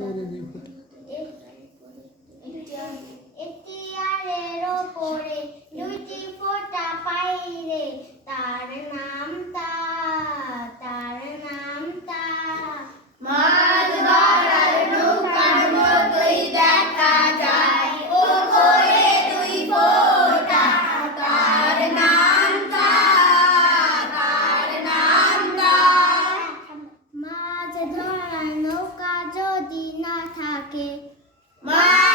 嗯。থাকে। মা